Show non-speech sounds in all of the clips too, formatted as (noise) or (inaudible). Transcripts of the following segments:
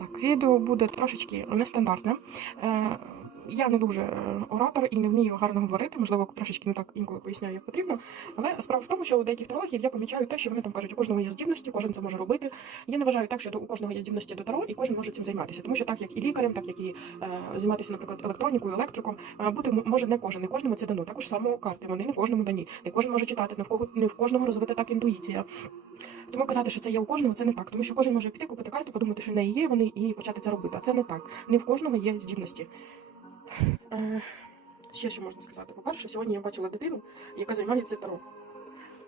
Так, відео буде трошечки нестандартне. Я не дуже е, оратор і не вмію гарно говорити, можливо, трошечки не так інколи поясняю, як потрібно. Але справа в тому, що у деяких трологів я помічаю те, що вони там кажуть, у кожного є здібності, кожен це може робити. Я не вважаю так, що у кожного є здібності до таро, і кожен може цим займатися. Тому що так як і лікарем, так як і е, займатися, наприклад, електронікою, електриком, е, бути може не кожен, не кожному це дано. Також само карти, вони не кожному дані. Не кожен може читати, не в кого не в кожного розвита так інтуїція. Тому казати, що це є у кожного, це не так, тому що кожен може піти, купити карту, подумати, що в неї є вони, і почати це робити. А це не так. Не в кожного є здібності. Е, ще що можна сказати? По-перше, сьогодні я бачила дитину, яка займається таро.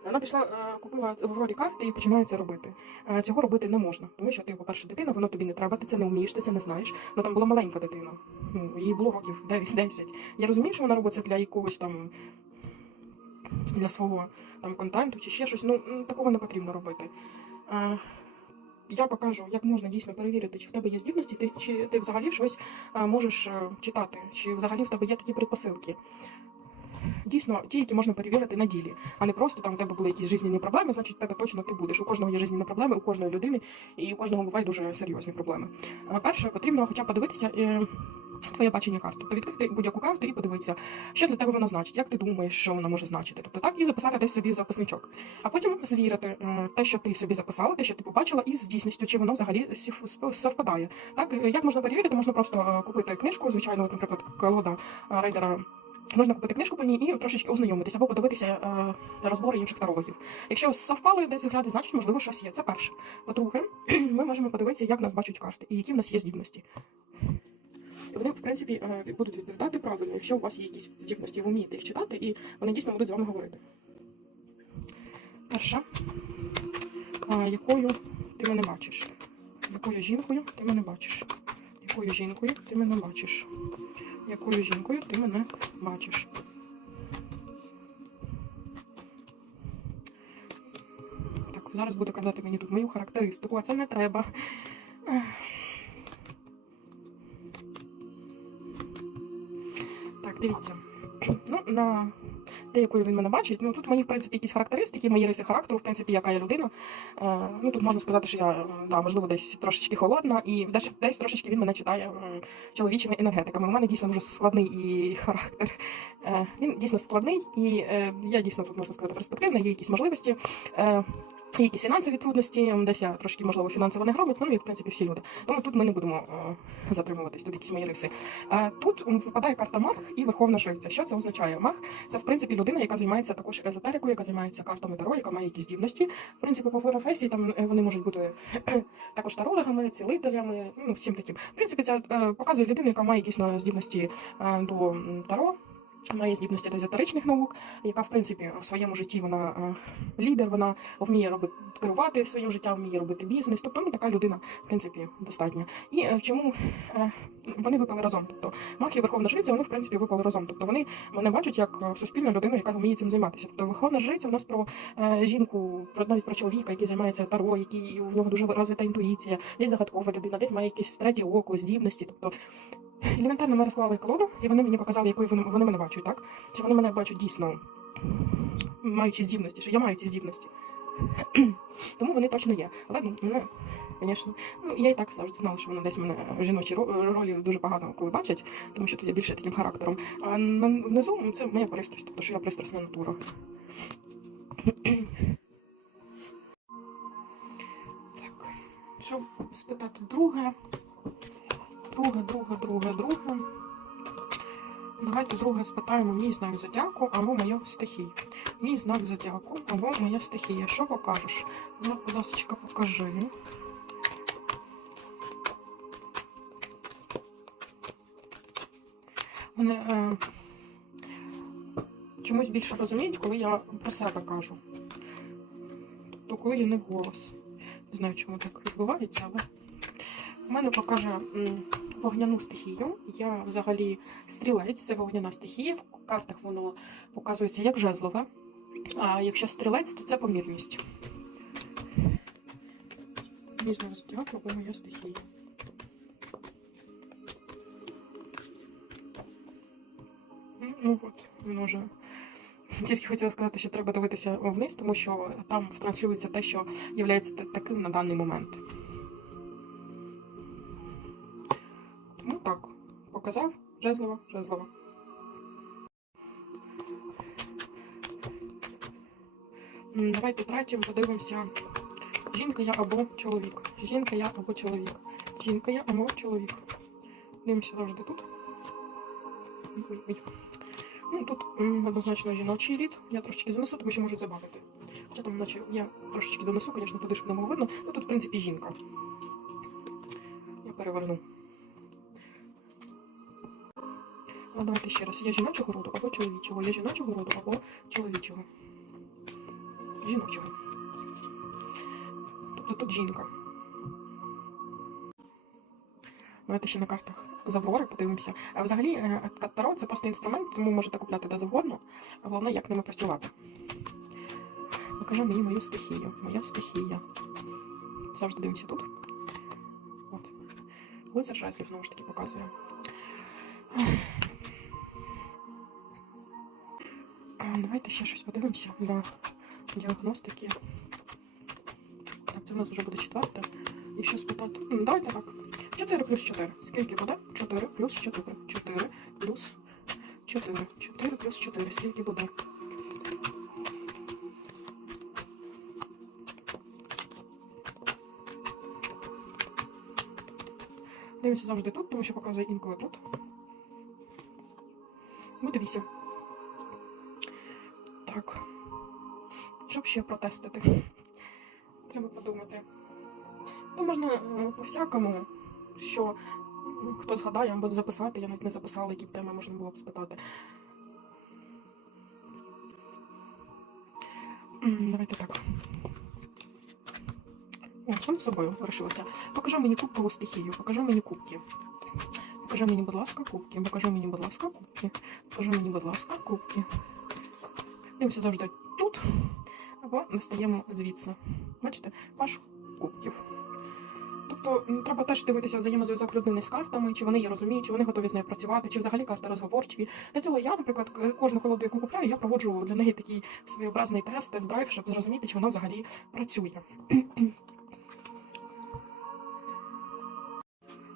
Вона пішла, е, купила в роді карти і починає це робити. Е, Цього робити не можна, тому що ти, по-перше, дитина, воно тобі не треба, ти це не вмієш, ти це не знаєш. Ну там була маленька дитина. Ну, їй було років 9-10. Я розумію, що вона робить це для якогось там для свого там контенту чи ще щось. Ну такого не потрібно робити. Е, я покажу, як можна дійсно перевірити, чи в тебе є здібності, ти, чи ти взагалі щось е, можеш е, читати, чи взагалі в тебе є такі предпосилки. Дійсно, ті, які можна перевірити на ділі, а не просто там у тебе були якісь жизненні проблеми, значить, в тебе точно ти будеш. У кожного є жизненні проблеми, у кожної людини, і у кожного бувають дуже серйозні проблеми. А перше, потрібно хоча б подивитися. Твоє бачення карти. Тобто відкрити будь-яку карту і подивитися, що для тебе вона значить, як ти думаєш, що вона може значити. Тобто так і записати десь собі записничок. А потім звірити е, те, що ти собі записала, те, що ти побачила, із дійсністю, чи воно взагалі совпадає. Так, е, як можна перевірити, можна просто е, купити книжку, звичайно, наприклад, колода рейдера. Можна купити книжку по ній і трошечки ознайомитися або подивитися е, розбори інших тарологів. Якщо совпали десь взгляди, значить можливо щось є. Це перше. По-друге, (clears throat) ми можемо подивитися, як нас бачать карти і які в нас є здібності. Вони, в принципі, е, будуть відповідати правильно, якщо у вас є якісь здібності, ви вмієте їх читати, і вони дійсно будуть з вами говорити. Перша, якою ти мене бачиш? Якою жінкою ти мене бачиш? Якою жінкою ти мене бачиш? Якою жінкою ти мене бачиш? Так, зараз буду казати мені тут мою характеристику, а це не треба. Дивіться. Ну, на те, якою він мене бачить, ну тут мої, в принципі, якісь характеристики, мої риси характеру, в принципі, яка я людина. Е, ну тут можна сказати, що я да, можливо десь трошечки холодна, і десь, десь трошечки він мене читає чоловічими енергетиками. У мене дійсно дуже складний і характер. Е, він дійсно складний, і е, я дійсно тут можна сказати перспективна, є якісь можливості. Е, якісь фінансові трудності, десь я трошки, можливо, фінансово не грамотна, ну, як в принципі всі люди. Тому тут ми не будемо е, затримуватись, тут якісь мої риси. А тут випадає карта Мах і Верховна Жриця. Що це означає? Мах це в принципі людина, яка займається також езотерикою, яка займається картами Таро, яка має якісь здібності. В принципі, по професії там е, вони можуть бути (clears throat) також тарологами, цілителями, ну всім таким. В принципі, це е, показує людину, яка має дійсно здібності до Таро. Має здібності до езотеричних наук, яка в принципі в своєму житті вона е, лідер, вона вміє робити керувати своїм життям, вміє робити бізнес. Тобто ну, така людина, в принципі, достатня. І е, чому е, вони випали разом? Тобто Мах і Верховна Жриця, вони в принципі випали разом. Тобто вони мене бачать як суспільну людину, яка вміє цим займатися. Тобто Верховна Жриця у нас про жінку, про навіть про чоловіка, який займається таро, який у нього дуже розвита інтуїція, десь загадкова людина, десь має якісь третє око, здібності. Тобто елементарно ми розклали колоду, і вони мені показали, якою вони, вони мене бачать, так? Чи вони мене бачать дійсно маючи здібності, що я маю ці здібності. (clears throat) Тому вони точно є. Але ну, мене, звісно, ну я і так завжди знала, що вони десь мене жіночі ролі дуже погано коли бачать, тому що тут я більше таким характером. А внизу ну, це моя пристрасть, тобто що я пристрасна натура. (clears throat) Так, щоб спитати друге. Друге, друге, друге, друге. Давайте друге спитаємо мій знак зодіаку або моя стихія. Мій знак зодіаку або моя стихія. Що покажеш? Ну, будь ласка, покажи. Мене е, чомусь більше розуміють, коли я про себе кажу. Тобто, коли я не голос. Не знаю, чому так відбувається, але в мене покаже вогняну стихію. Я взагалі стрілець, це вогняна стихія. В картах воно показується як жезлове. А якщо стрілець, то це помірність. Знаю, зодіаку, або моя стихія. Ну от, воно вже. Тільки хотіла сказати, що треба дивитися вниз, тому що там транслюється те, що є таким на даний момент. Показав. Жезлова. М, Давайте третім подивимося. Жінка я або чоловік. Жінка я або чоловік. Жінка я або чоловік. Дивимося завжди тут. Ну, тут однозначно жіночий рід. Я трошечки занесу, тому що можуть забавити. Хоча там, наче, я трошечки донесу, звісно, туди щоб не було видно. Ну тут, в принципі, жінка. Я переверну. Ну, давайте ще раз. Я жіночого роду або чоловічого. Я жіночого роду або чоловічого. Жіночого. Тобто тут жінка. Давайте ще на картах Завгори подивимося. Взагалі, е, Таро це просто інструмент, тому можете купляти де завгодно. Головне, як ними працювати. Покажи мені мою стихію. Моя стихія. Завжди дивимося тут. От. Лицар жезлів, знову ж таки, показує. Давайте ще щось подивимося для діагностики. Так, це в нас вже буде четверте. І що спитати? Давайте так. 4 плюс 4. Скільки буде? 4 плюс 4. 4 плюс 4. 4 плюс 4. Скільки буде? Дивимося завжди тут, тому що показує інколи тут. Буде 8. Так. Щоб ще протестити? Треба подумати. Ну, можна по-всякому, що хто згадає, буде записати, я навіть не записала, які б теми можна було б спитати. Давайте так. О, сам собою вирішилося. Покажи мені кубкову стихію, покажи мені кубки. Покажи мені, будь ласка, кубки. Покажи мені, будь ласка, кубки. Покажи мені, будь ласка, кубки. Дивимося завжди тут, або достаємо звідси. Бачите, паш кубків. Тобто треба теж дивитися взаємозв'язок людини з картами, чи вони її розуміють, чи вони готові з нею працювати, чи взагалі карти розговорчиві. Для цього я, наприклад, кожну колоду, яку купляю, я проводжу для неї такий своєобразний тест, тест-драйв, щоб зрозуміти, чи вона взагалі працює. (clears throat)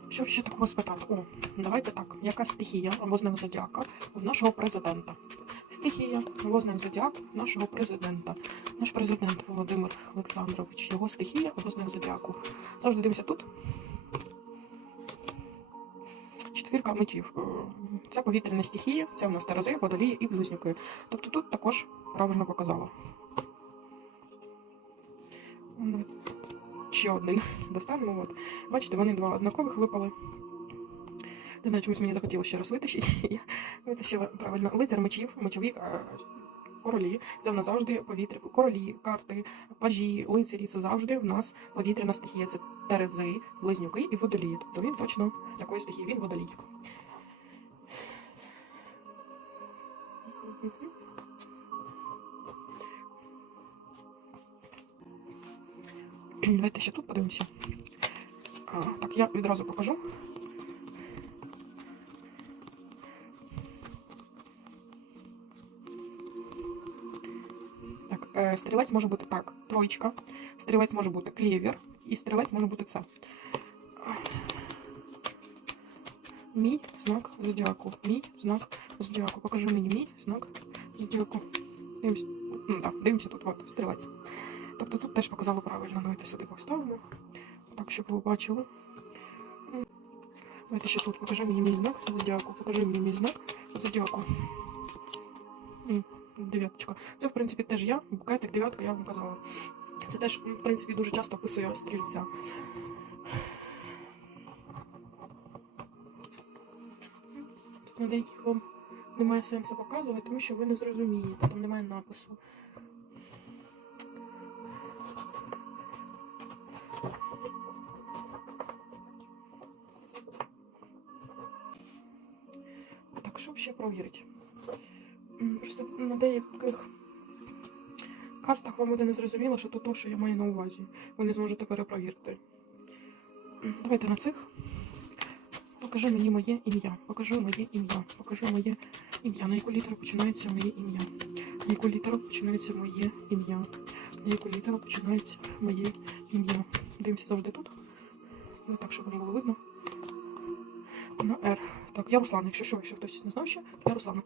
Що ще такого спитати? О, давайте так. Яка стихія або знак зодіака в нашого президента? Стихія знак зодіак нашого президента. Наш президент Володимир Олександрович. Його стихія знак зодіаку. Завжди дивимося тут. Четвірка мечів. Е, Це повітряна стихія, це у нас Терези, водолії і близнюки. Тобто тут також правильно показала. Ще один достанемо. От. Бачите, вони два однакових випали. Не знаю, чомусь мені захотілося ще раз витащити. (laughs) Я витащила правильно лицар мечів, мечові королі. Це в нас завжди повітря. Королі, карти, пажі, лицарі це завжди в нас повітряна стихія. Це терези, близнюки і водолії. Тобто він точно якої стихії? Він водолій. Давайте ще тут подивимося. Так, я відразу покажу. стрілець може бути так, троєчка. Стрілець може бути клєвір. І стрілець може бути це. Мій знак зодіаку. Мій знак зодіаку. Покажи мені мій знак зодіаку. Дивимося. Ну, так, дивимося тут, от, стрілець. Тобто тут теж показало правильно. Давайте сюди поставимо. Так, щоб ви бачили. М. Давайте ще тут покажи мені мій знак зодіаку. Покажи мені мій знак зодіаку. Дев'яточка. Це, в принципі, теж я. Букетик, дев'ятка, я вам казала. Це теж, в принципі, дуже часто описує стрільця. На деяких вам немає сенсу показувати, тому що ви не зрозумієте, там немає напису. Так, що ще провірити? Просто на деяких картах вам буде незрозуміло, що то то, що я маю на увазі. Ви не зможете перепровірити. Давайте на цих. Покажи мені моє ім'я. Покажи моє ім'я. Покажи моє ім'я. На яку літеру починається моє ім'я? На яку літеру починається моє ім'я? На яку літеру починається моє ім'я? Дивимося завжди тут. Ось так, щоб було видно. На Р. Так, я Руслана, якщо що, якщо хтось не знав ще, я Руслана.